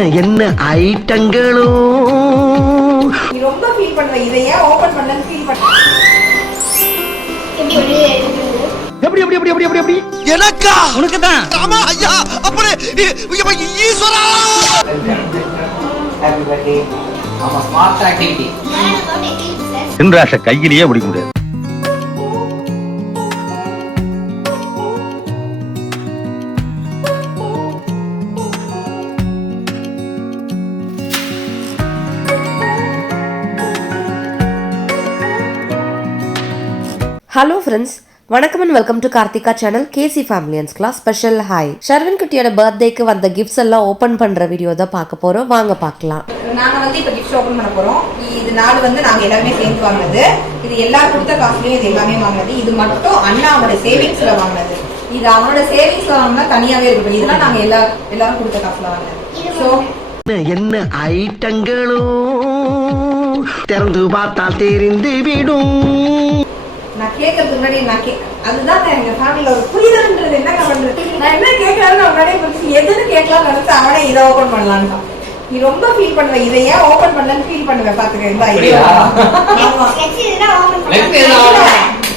என்ன ஐட்டங்களோ நீ ரொம்ப ஃபீல் பண்ற இதை ஏன் ஓபன் பண்ணலன்னு ஃபீல் பண்ற எப்படி எப்படி எப்படி எப்படி எப்படி எப்படி எனக்கா உனக்கு தான் ஆமா ஐயா அப்படியே ஈஸ்வரா ஹேப்பி பர்த்டே ஆமா ஸ்மார்ட் ஆக்டிவிட்டி சின்ராஷ கையிலேயே பிடிக்க முடியாது. ஹலோ ஃப்ரெண்ட்ஸ், வணக்கம் and welcome to Karthika channel. KC ஃபேமிலியன்ஸ் கிளாஸ் ஸ்பெஷல் ஹாய். ஷர்வின் குட்டியோட பர்த்டேக்கு வந்த கிஃப்ட்ஸ் எல்லாம் ஓபன் பண்ற வீடியோ தான் பார்க்க போறோம். வாங்க பார்க்கலாம். நாங்க வந்து இப்ப கிஃப்ட் ஓபன் பண்ண போறோம். இது நாலு வந்து நாங்க எல்லாரும் சேர்ந்து வாங்குனது. இது எல்லாரும் கொடுத்த காசுலயும் இது எல்லாமே வாங்குனது. இது மட்டும் அண்ணா அவனோட சேவிங்ஸ்ல வாங்குனது. இது அவனோட சேவிங்ஸ்ல வாங்கினா தனியாவே இருக்கு. இதெல்லாம் நாங்க எல்லாரும் கொடுத்த காசுல வாங்குனது. சோ என்ன ஐட்டங்களோ திறந்து பார்த்தால் தெரிந்து விடும். நான் கேட்கறதுக்கு முன்னாடி அதுதான் எங்க ஃபேமிலியில ஒரு புரிதல்ன்றது என்னங்க பண்றது. நான் என்ன கேட்கலாம்னு முன்னாடியே புரிஞ்சு எதுன்னு கேட்கலாம்னு நினைச்சு அவனே இதை ஓபன் பண்ணலான்னு. நீ ரொம்ப ஃபீல் பண்ணுவ, இதை ஏன் ஓபன் பண்ணலன்னு ஃபீல் பண்ணுவேன். பாத்துக்க இந்த ஐடியா.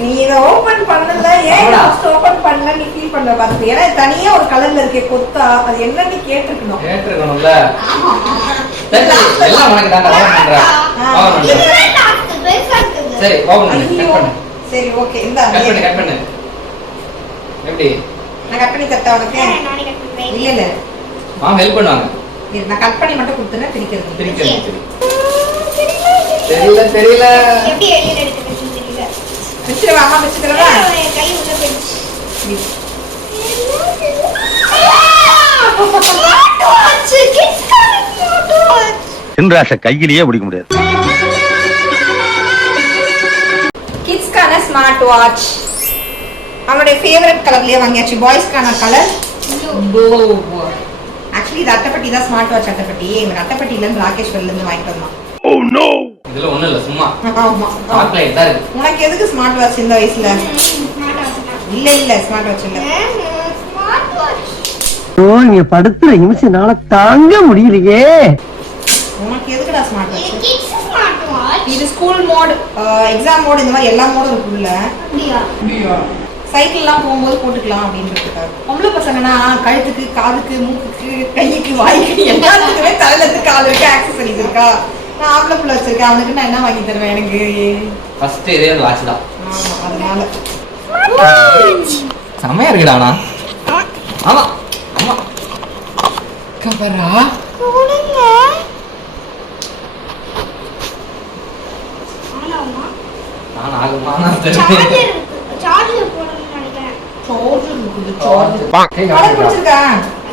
நீ இதை ஓபன் பண்ணல, ஏன் ஃபர்ஸ்ட் ஓபன் பண்ணல நீ ஃபீல் பண்ணுவ. பாத்துக்க, ஏன்னா தனியா ஒரு கலர்ல இருக்கே கொத்தா, அது என்னன்னு கேட்டிருக்கணும்ல. எல்லாம் உனக்கு தான் ஓபன் பண்றேன். சரி ஓபன் பண்ணு. சரி ஓகே, இந்த கட் பண்ணு. எப்படி நான் கட் பண்ணி தரட்டா உனக்கு? இல்ல மாமா ஹெல்ப் பண்ணுவாங்க. நான் கட் பண்ணி மட்டும் கொடுத்தேன்னா பிரிக்கிறது. தெரியல எப்படி வெளியில எடுத்துக்கிட்டு தெரியல. பிரிச்சிரவா அம்மா, பிரிச்சிரவா? கை உள்ள போயிடுச்சு. சின்ராஷ கையிலேயே பிடிக்க முடியாது. கிட்ஸ்க்கான ஸ்மார்ட் வாட்ச் அவனுடைய ஃபேவரட் கலர்லயே வாங்கியாச்சு. பாய்ஸ்க்கான கலர் ப்ளூ. ஆக்சுவலி இது அட்டைப்பட்டி தான், ஸ்மார்ட் வாட்ச் அட்டைப்பட்டி. இவன் அட்டைப்பட்டில இருந்து ராகேஷ்வரில இருந்து வாங்கிட்டு வந்தான். ஓ நோ, இதுல ஒண்ணும் இல்ல, சும்மா ஆமா சாக்லேட் தான் இருக்கு. உனக்கு எதுக்கு ஸ்மார்ட் வாட்ச் இந்த வயசுல? இல்ல ஸ்மார்ட் வாட்ச் இல்ல. Smart watch. ஓ நீங்க படுத்துற நிமிஷம்னால தாங்க முடியலையே. உனக்கு எதுக்குடா ஸ்மார்ட் இது வாட்ச்? Kids smart watch. இது ஸ்கூல் மோட், எக்ஸாம் மோட், இந்த மாதிரி எல்லா மோடும் இருக்குல்ல. அப்படியா? சைக்கிள் எல்லாம் போகும்போது போட்டுக்கலாம் அப்படின்றதுக்காக. பொம்பளை பசங்கன்னா கழுத்துக்கு, காதுக்கு, மூக்குக்கு, கைக்கு, வாய்க்கு எல்லாத்துக்குமே தலையில இருந்து கால் இருக்கு ஆக்சசரிஸ் இருக்கா. நான் ஆம்பளை பிள்ளை வச்சிருக்கேன், அவனுக்கு நான் என்ன வாங்கி தருவேன்? எனக்கு ஃபர்ஸ்ட் இதே ஒரு வாட்ச் தான். ஆமா, அதனால செமையா இருக்குடானா. ஆமா ஆமா கபரா போடுங்க. ஆனாமா நான் ஆகுமா சார்ஜர் போடணும்னு நினைக்கிறேன். கலர் பிடிச்சிருக்கா?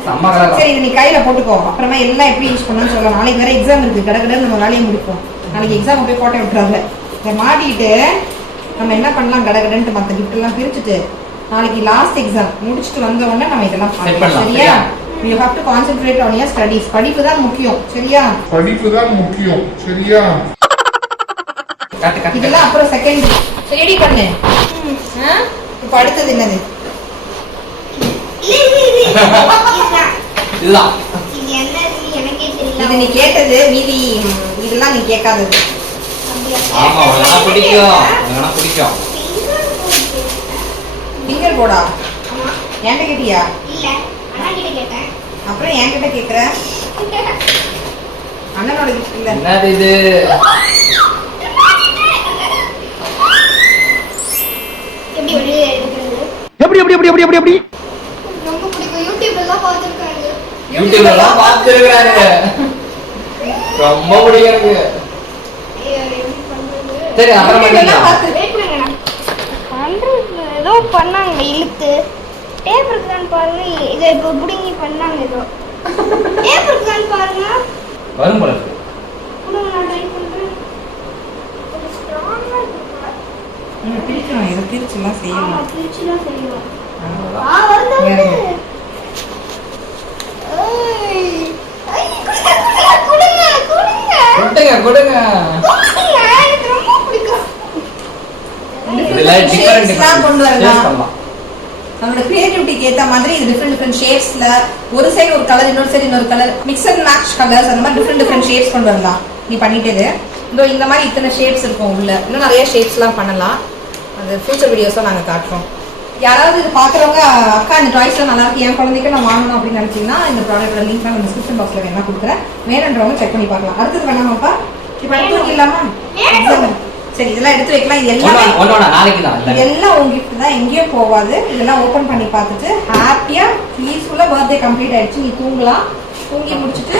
செம்ம கலர். சரி, இது நீ கையில போட்டுக்கோ. அப்புறமா எல்லாம் எப்படி யூஸ் பண்ணணும்னு சொல்லலாம். நாளைக்கு வேற எக்ஸாம் இருக்கு. கடகடன்னு நம்ம வேலையை முடிப்போம். நாளைக்கு எக்ஸாம் போய் போட்டோ விட்டுறாங்க. இதை மாட்டிட்டு நம்ம என்ன பண்ணலாம், கடகடன்ட்டு மற்ற கிஃப்ட் எல்லாம் பிரிச்சுட்டு நாளைக்கு லாஸ்ட் எக்ஸாம் முடிச்சுட்டு வந்த உடனே நம்ம இதெல்லாம் பண்ணலாம். சரியா? You have to concentrate on your studies. படிப்பு தான் முக்கியம். சரியா? கட்டு இதெல்லாம் அப்புறம் செகண்ட் ரெடி பண்ணு. இப்போ அடுத்தது என்னது? இதுதான். இது என்னது எனக்கே தெரியல. இது நீ கேட்டது, மீதி இதெல்லாம் நீ கேட்காதது. ஆமா உனக்கு பிடிக்கும். ஃபிங்கர் போர்டா? என்கிட்ட கேட்டியா? இல்ல, அண்ணா கிட்ட கேட்டேன். அப்புறம் என்கிட்ட கேக்குற? அண்ணனோட கிஃப்ட் இல்ல. என்னது இது? எப்படி வெளியில எடுக்கிறது? எப்படி எப்படி எப்படி எப்படி எப்படி எப்படி ரொம்ப பிடிக்கும். யூடியூப்ல எல்லாம் பார்த்திருக்காங்க. யூடியூப்ல எல்லாம் பார்த்திருக்காங்க. ரொம்ப பிடிக்கும் எனக்கு. எப்படி பண்றது? சரி அப்புறம் பண்ணிக்கலாம். வெயிட் பண்ணுங்க. பண்றது ஏதோ பண்ணாங்க, இழுத்து டேப் இருக்குதான்னு பாருங்க. இதை இப்போ புடிங்கி பண்ணாங்க. ஏதோ டேப் இருக்குதான்னு பாருங்க. வரும் போல இருக்கு. கொடுங்க, நான் ட்ரை பண்றேன். கொஞ்சம் ஸ்ட்ராங்கா இருக்கு. பிரிக்கணும், இதை பிரிச்சுலாம் ஆமா, செய்யணும். பிரிச்சுதான் செய்யணும். வேற வந்து என்ன? கொடுங்க. எனக்கு ரொம்ப பிடிக்கும். இதுல டிஃபரண்ட் கொண்டு வரலாம். பண்ணலாம். நம்மளோட கிரியேட்டிவிட்டிக்கு ஏற்ற மாதிரி இது டிஃப்ரெண்ட் ஷேப்ஸ்ல ஒரு சைடு ஒரு கலர் இன்னொரு சைடு இன்னொரு colour mix and match colours அந்த மாதிரி டிஃப்ரெண்ட் ஷேப்ஸ் கொண்டு வரலாம் நீ பண்ணிட்டது. இதோ இந்த மாதிரி இத்தனை ஷேப்ஸ் இருக்கும் உள்ள, இன்னும் நிறைய ஷேப்ஸ்லாம் பண்ணலாம். அது ஃபியூச்சர் வீடியோஸும் நாங்கள் காட்டுறோம். யாராவது இது பார்க்குறவங்க அக்கா இந்த டாய்ஸ்லாம் நல்லா இருக்கு என் குழந்தைக்கு நான் வாங்கணும் அப்படின்னு நினச்சிங்கன்னா இந்த ப்ராடக்டோட லிங்க் நான் டிஸ்கிரிப்ஷன் பாக்ஸில் வேணா கொடுக்குறேன், வேணுன்றவங்க செக் பண்ணி பார்க்கலாம். அடுத்தது வேணாமாப்பா இப்போ அடுத்து இல்லாமா சரி இதெல்லாம் எடுத்து வைக்கலாம். இது எல்லாம் உங்க கிஃப்ட் தான், எங்கேயும் போகாது. இதெல்லாம் ஓப்பன் பண்ணி பார்த்துட்டு ஹாப்பியா பீஸ்ஃபுல்லா பர்த்டே கம்ப்ளீட் ஆயிடுச்சு. நீ தூங்கலாம், தூங்கி முடிச்சுட்டு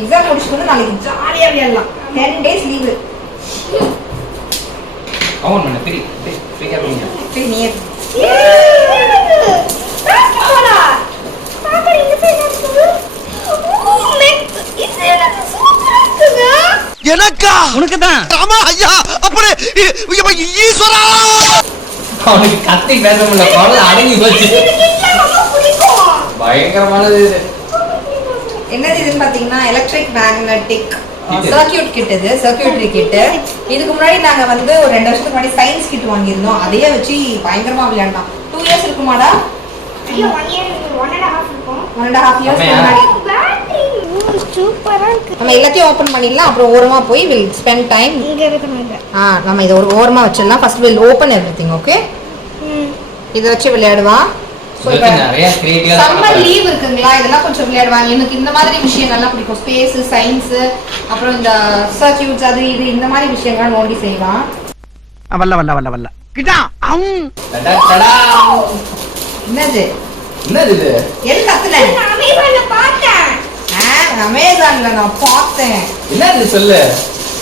எக்ஸாம் முடிச்சுட்டு வந்து நாளைக்கு ஜாலியா விளையாடலாம். 10 days லீவு. சரி நீ எனக்கா உனக்கு தான் ஆமா ஐயா அப்படி ஈஸ்வரா அவனுக்கு கத்தி பேச முடியல, குரல் அடங்கி போச்சு. பயங்கரமானது இது. என்னது இதுன்னு பாத்தீங்கன்னா எலக்ட்ரிக் மேக்னெட்டிக் சர்க்கியூட் கிட். இது சர்க்கியூட்டரி கிட். இதுக்கு முன்னாடி நாங்க வந்து ஒரு 2 வருஷத்துக்கு முன்னாடி சயின்ஸ் கிட் வாங்கியிருந்தோம். அதையே வச்சு பயங்கரமா விளையாடலாம். 2 years இருக்குமாடா? 1 year 1.5 இருக்கும். 1.5 years முன்னாடி சூப்பரா இருக்கு. நம்ம எல்லாத்தையும் ஓபன் பண்ணிடலாம். அப்புறம் ஓரமா போய் வில் ஸ்பெண்ட் டைம். இங்க இருக்குங்க. நம்ம இத ஒரு ஓரமா வச்சிடலாம். First will open everything. Okay, இத வச்சு விளையாடுவா. சம்மர் லீவ் இருக்குங்களா, இதெல்லாம் கொஞ்சம் விளையாடுவாங்க. எனக்கு இந்த மாதிரி விஷயங்கள்லாம் பிடிக்கும். ஸ்பேஸ், சயின்ஸ், அப்புறம் இந்த சர்க்கியூட்ஸ் அது இது இந்த மாதிரி விஷயங்கள்லாம் நோண்டி செய்வான். வல்ல வல்ல வல்ல வல்ல கிட்டா என்னது என்னது இது? எது கத்துன? நான் அமேசான்ல பார்த்தேன். அமேசான்ல நான் பார்த்தேன். என்னது சொல்லு.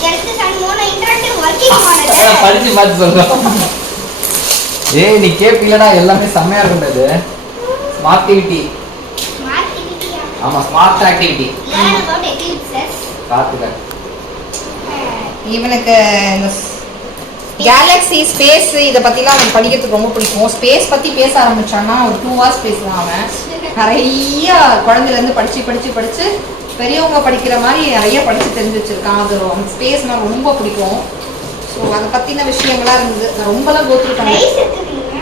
எனக்கு சன்மோன இன்டராக்டிவ் வர்க்கிங் மாடல் படிச்சு பார்த்து சொல்றோம். ஏய் நீ கேப்பீலடா, எல்லாமே செமையா இருக்கும்டா. Smart activity. ஸ்மார்ட் டிவியா? ஆமா, smart activity. learn about eclipses. காத்துக்க. இவனுக்கு இந்த கேலக்ஸி ஸ்பேஸ் இத பத்திலாம் அவன் படிக்கிறதுக்கு ரொம்ப பிடிக்கும். ஸ்பேஸ் பத்தி பேச ஆரம்பிச்சான்னா ஒரு 2 hours பேசுவான் அவன். நிறைய குழந்தையில இருந்து படிச்சு பெரியவங்க படிக்கிற மாதிரி நிறைய படிச்சு தெரிஞ்சு வச்சிருக்கான். அது ஸ்பேஸ்னா ரொம்ப பிடிக்கும். ஸோ அதை பத்தின விஷயங்களா இருந்தது. நான் ரொம்பலாம் கோத்ரூ பண்ணேன். ரைஸ் இருக்குங்க.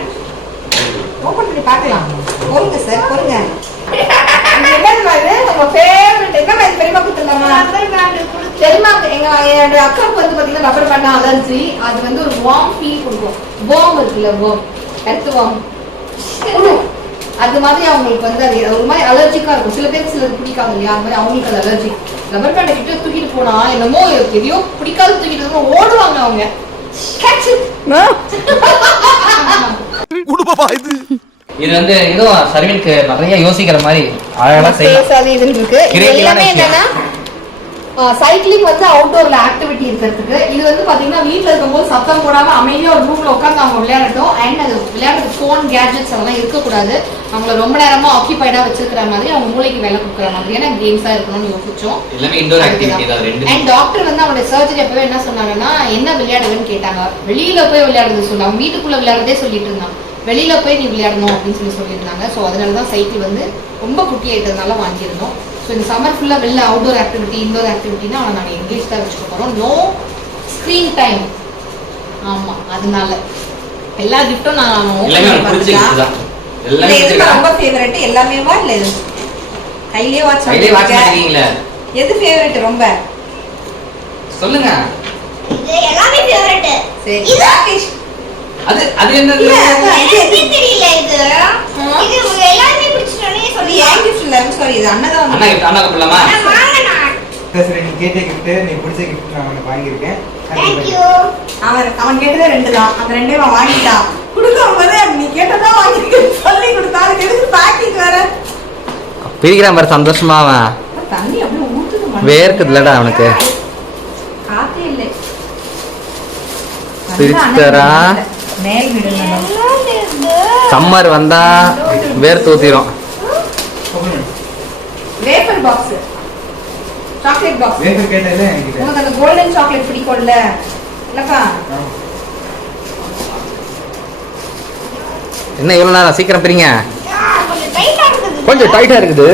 ஓபன் பண்ணி பார்க்கலாம். பொறுங்க சார், பொறுங்க. நம்ம ஃபேவரட் என்ன மாதிரி பெரியமா கொடுத்துருந்தாங்க. ரப்பர் பேண்ட் கொடுத்து பெரியமா என்னோட அக்காவுக்கு வந்து பாத்தீங்கன்னா ரப்பர் பேண்ட் அலர்ஜி. அது வந்து ஒரு வார்ம் ஃபீல் கொடுக்கும். வார்ம் இருக்குல்ல, வார்ம் எர்த் வார்ம் அது மாதிரி அவங்களுக்கு வந்து அது ஒரு மாதிரி அலர்ஜிக்கா இருக்கும். சில பேருக்கு சிலருக்கு பிடிக்காது இல்லையா, அது மாதிரி அவங்களுக்கு அது அலர்ஜி. ரப்பர் பேண்டை கிட்ட தூக்கிட்டு போனா என்னமோ எதையோ பிடிக்காது தூக்கிட்டு ஓடுவாங்க அவங்க. இது வந்து ஏதோ சர்வீனுக்கு நிறைய யோசிக்கிற மாதிரி அழகா செய்யலாம். எல்லாமே என்னன்னா சைக்கிளிங் வந்து அவுட்டோர்ல ஆக்டிவிட்டி இருக்கிறதுக்கு. இது வந்து பாத்தீங்கன்னா வீட்டுல இருக்கும்போது சத்தம் போடாம அமைதியா ஒரு ரூம்ல உட்காந்து அவங்க விளையாடட்டும். அண்ட் அது விளையாடுறது போன் கேட்ஜெட்ஸ் அதெல்லாம் இருக்கக்கூடாது. அவங்கள ரொம்ப நேரமா ஆக்கியபைடா வச்சிருக்கிற மாதிரி அவங்க மூளைக்கு வேலை கொடுக்குற மாதிரியான கேம்ஸா இருக்கணும்னு யோசிச்சோம். எல்லாமே இன்டோர் ஆக்டிவிட்டி தான் ரெண்டு. அண்ட் டாக்டர் வந்து அவங்களோட சர்ஜரி அப்பவே என்ன சொன்னாங்கன்னா என்ன விளையாடுவேன்னு கேட்டாங்க. வெளியில போய் விளையாடுறது சொல்ல, அவங்க வீட்டுக்குள்ள விளையாடுறதே சொல்லிட்டு இருந்தாங்க. வெளியில போய் நீ விளையாடணும் அப்படின்னு சொல்லியிருந்தாங்க. ஸோ அதனாலதான் சைக்கிள் வந்து ரொம்ப குட்டி ஆயிட்டதுனால வாங்கியிருந்தோம். ஸோ இந்த சம்மர் ஃபுல்லாக வெளில அவுட்டோர் ஆக்டிவிட்டி இன்டோர் ஆக்டிவிட்டினா அவனை நாங்கள் எங்கேஜ் தான் வச்சுக்க போகிறோம். No screen time. ஆமாம், அதனால எல்லா கிஃப்ட்டும் நான் ரொம்ப ஃபேவரட். எல்லாமே வா இல்லை கையிலே வாட்ச் பண்ணுவீங்களா? எது ஃபேவரட் ரொம்ப சொல்லுங்க. இது எல்லாமே ஃபேவரட். சரி, இது அது என்னது எனக்கு தெரியல. இது உங்க எல்லாரும் பிடிச்சனே சொல்லி ஏன் கிஃப்ட் இல்ல. சாரி, இது அண்ணா தான் அண்ணா கொடுக்கலாமா? வாங்கனா. சரி, நீ கேட்ட கிஃப்ட், நீ பிடிச்ச கிஃப்ட் நான் உனக்கு வாங்கி இருக்கேன். Thank you. அவன் கேட்டதே 2 தான். அந்த 2 அவன் வாங்கிட்டான். குடுக்கும்போது நீ கேட்டதா வாங்கி சொல்லி கொடுத்தா. அதுக்கு எதுக்கு பேக்கிங் வேற பிரிக்கிறான் பாரு, சந்தோஷமா அவன். தண்ணி அப்படியே ஊத்துது. வேர்க்குதுலடா அவனுக்கு. காத்தே இல்லை. பிரிச்சுடா. மேல் விடுங்க. சம்மர் வந்தா வேர் தூத்திரும். Wafer box, chocolate box. Wafer கேட்டல என்கிட்ட. உனக்கு அந்த கோல்டன் சாக்லேட் பிடிக்கும்ல இல்லப்பா? என்ன இவ்வளவு நேரம், சீக்கிரம் பிரிங்க. கொஞ்சம் டைட்டா இருக்குது. கொஞ்சம் டைட்டா இருக்குது.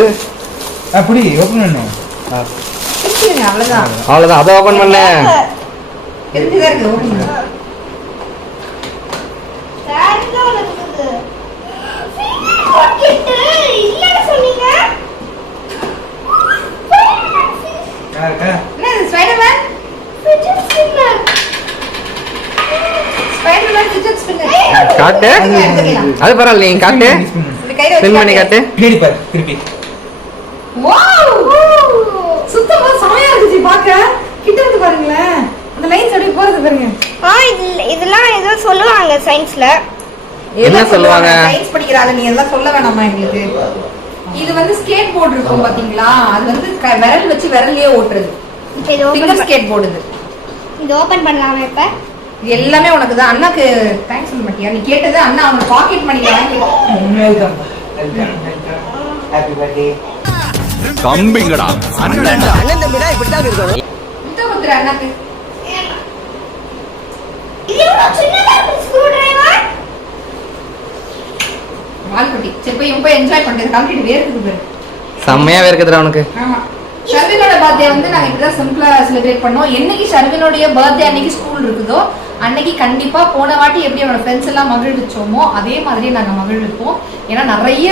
அப்படி ஓபன் பண்ணனும். பிடிச்சிருங்க, அவ்வளவுதான். அவ்வளவுதான், அதை ஓபன் பண்ணு. தெரிஞ்சுதான் இருக்கு. ஓபன் பண்ணு. வேற என்ன இருக்குது? பண்ணீங்க யாருக்கா என்ன Spiderman fidget spinner Spiderman fidget spinner காட்டு அது பரவாயில்ல நீங்க காட்டு இந்த கையில ஸ்பின் பண்ணி வச்சு காட்டு பின்னாடி பாரு திருப்பி வாவ் சுத்தமா செமையா இருந்துச்சு பாக்க கிட்ட வந்து பாருங்களேன் அந்த லைன்ஸ் அப்படியே போறது பாருங்க இதெல்லாம் ஏதோ சொல்லுவாங்க சயின்ஸ்ல என்ன சொல்லுவாங்க? சயின்ஸ் படிக்கிறாங்க நீ எல்லாம் சொல்ல வேணாமா எங்களுக்கு இது வந்து ஸ்கேட் போர்டு இருக்கும் பாத்தீங்களா அது வந்து விரல் வச்சு விரல்லயே ஓட்டுறது இப்போ இது ஃபிங்கர் ஓபன் ஸ்கேட் போர்டு இது ஓபன் பண்ணலாமா இப்ப இது எல்லாமே உனக்கு தான் அண்ணாக்கு தேங்க்ஸ் சொல்ல மாட்டியா நீ கேட்டது அண்ணா அவனுக்கு பாக்கெட் மணி வாங்கி வெல்கம் வெல்கம் ஹாப்பி பர்த்டே கம்பிங்கடா அண்ணன்டா அண்ணன் தம்பிடா இப்படிதான் இருக்கணும் இந்த குத்துற அண்ணாக்கு இது எவ்வளவு சின்னதா இருக்கு ஸ்க்ரூ டிரைவர் வால்பட்டி சரி போய் என்ஜாய் பண்ணிட்டு கம்ப்ளீட் வேர்க்குது பாரு செம்மையா இருக்குதுடா உனக்கு ஆமா ஷர்வினோட பர்த்டே வந்து நாங்க இப்படிதான் சிம்பிளா செலிப்ரேட் பண்ணோம் என்னைக்கு ஷர்வினோடைய பர்த்டே அன்னைக்கு ஸ்கூல் இருக்குதோ அன்னைக்கு கண்டிப்பா போன வாட்டி எப்படி அவனோட ஃப்ரெண்ட்ஸ் எல்லாம் மகிழ்விச்சோமோ அதே மாதிரி நாங்க மகிழ்விப்போம் ஏன்னா நிறைய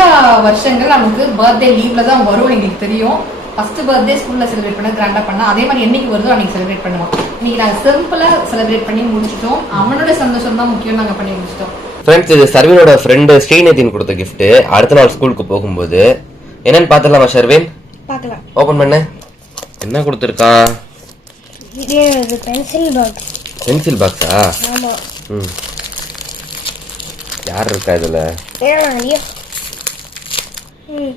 வருஷங்கள் நமக்கு பர்த்டே லீவ்ல தான் வரும் எங்களுக்கு தெரியும் ஃபர்ஸ்ட் பர்த்டே ஸ்கூல்ல செலிப்ரேட் பண்ண கிராண்டா பண்ணா அதே மாதிரி என்னைக்கு வருதோ அன்னைக்கு செலிப்ரேட் பண்ணுவோம் இன்னைக்கு நாங்க சிம்பிளா செலிப்ரேட் பண்ணி முடிச்சிட்டோம் அவனோட சந்தோஷம் தான் முக்கியம் நாங்க பண்ணி முடிச்சிட்டோம் ஃப்ரெண்ட்ஸ் இது சர்வினோட ஃப்ரெண்டு ஸ்ரீநிதின் கொடுத்த gift அடுத்த நாள் ஸ்கூலுக்கு போகும்போது என்னன்னு பார்த்துடலாமா ஷர்வின் பார்க்கலாம் ஓபன் பண்ணு என்ன கொடுத்துருக்கான் இது பென்சில் பாக்ஸ் பென்சில் பாக்ஸா ஆமா ம் யார் இருக்கா இதுல ஐயோ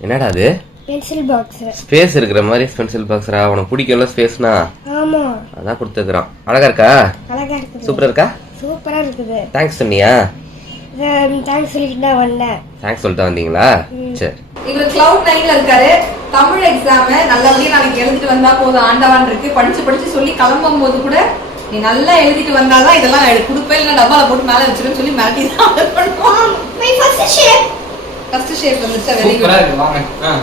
என்னடா அது பென்சில் பாக்ஸ் ஸ்பேஸ் இருக்கிற மாதிரி பென்சில் பாக்ஸ்ரா உனக்கு பிடிக்கல ஸ்பேஸ்னா ஆமா அதான் கொடுத்துருக்கான் அழகா இருக்கா அழகா இருக்குது சூப்பரா இருக்கா சூப்பரா இருக்குது தேங்க்ஸ் சொன்னியா தேங்க்ஸ் சொல்லிட்டு தான் வந்தேன் தேங்க்ஸ் சொல்லிட்டு வந்தீங்களா சரி இவர் கிளவுட் 9ல இருக்காரு தமிழ் எக்ஸாம் நல்லபடியா நாளைக்கு எழுதிட்டு வந்தா போதும் ஆண்டவான் இருக்கு படிச்சு சொல்லி கிளம்பும் போது கூட நீ நல்லா எழுதிட்டு வந்தாதான் இதெல்லாம் கொடுப்பேன் இல்ல டப்பால போட்டு மேல வச்சிருன்னு சொல்லி மிரட்டி தான் பண்ணுவோம் my first shape first shape வந்துச்சு வெரி சூப்பரா குட் இருக்கு வாங்க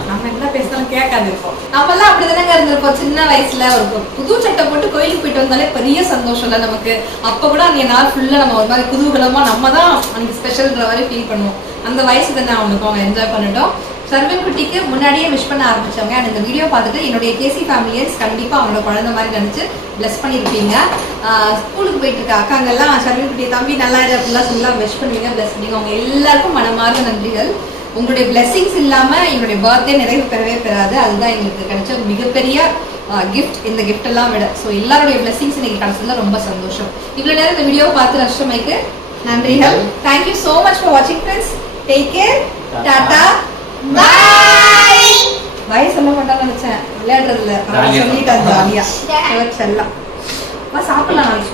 நம்ம என்ன பேசினாலும் கேட்காது இருப்போம் நம்ம எல்லாம் அப்படிதானங்க இருந்திருப்போம் சின்ன வயசுல ஒரு புது சட்டை போட்டு கோயிலுக்கு போயிட்டு வந்தாலே பெரிய சந்தோஷம் இல்ல நமக்கு அப்ப கூட அன்னைய நாள் ஃபுல்லா நம்ம ஒரு மாதிரி குதூகலமா நம்ம தான் அன்னைக்கு ஸ்பெஷல்ன்ற மாதிரி ஃபீல் பண்ணுவோம் அந்த வயசு தானே அவனுக்கு அவங்க என்ஜாய் பண்ணிட்டோம் ஷர்வின் குட்டிக்கு முன்னாடியே விஷ் பண்ண ஆரம்பிச்சவங்க அண்ட் இந்த வீடியோ பார்த்துட்டு என்னுடைய கேசி ஃபேமிலியர்ஸ் கண்டிப்பா அவங்களோட குழந்தை மாதிரி நினைச்சு பிளஸ் பண்ணிருப்பீங்க ஸ்கூலுக்கு போயிட்டு இருக்க அக்காங்கெல்லாம் ஷர்வின் குட்டி தம்பி நல்லா இருக்கு அப்படிலாம் சொல்லலாம் விஷ் பண்ணுவீங்க பிளஸ் பண்ணுவீங்க அவங்க எல்லாருக்கும் மனமார்ந்த நன்றிகள் உங்களுடைய பிளெஸிங்ஸ் இல்லாம என்னுடைய பர்த்டே நிறைவு பெறவே பெறாது அதுதான் எங்களுக்கு கிடைச்ச மிகப்பெரிய கிஃப்ட் இந்த கிஃப்ட் எல்லாம் விட ஸோ எல்லாருடைய பிளெஸிங்ஸ் இன்னைக்கு கிடைச்சதுல ரொம்ப சந்தோஷம் இவ்வளவு நேரம் இந்த வீடியோ பார்த்து ரஷ்மைக்கு நன்றிகள் தேங்க்யூ ஸோ மச் ஃபார் வாட்சிங் ஃப்ரெண்ட்ஸ் டேக் கேர் டாடா பாய் பாய் சொல்ல மாட்டான்னு நினைச்சேன் விளையாடுறதுல சொல்லிட்டேன் ஜாலியா செல்லாம் சாப்பிடலாம் நாளைக்கு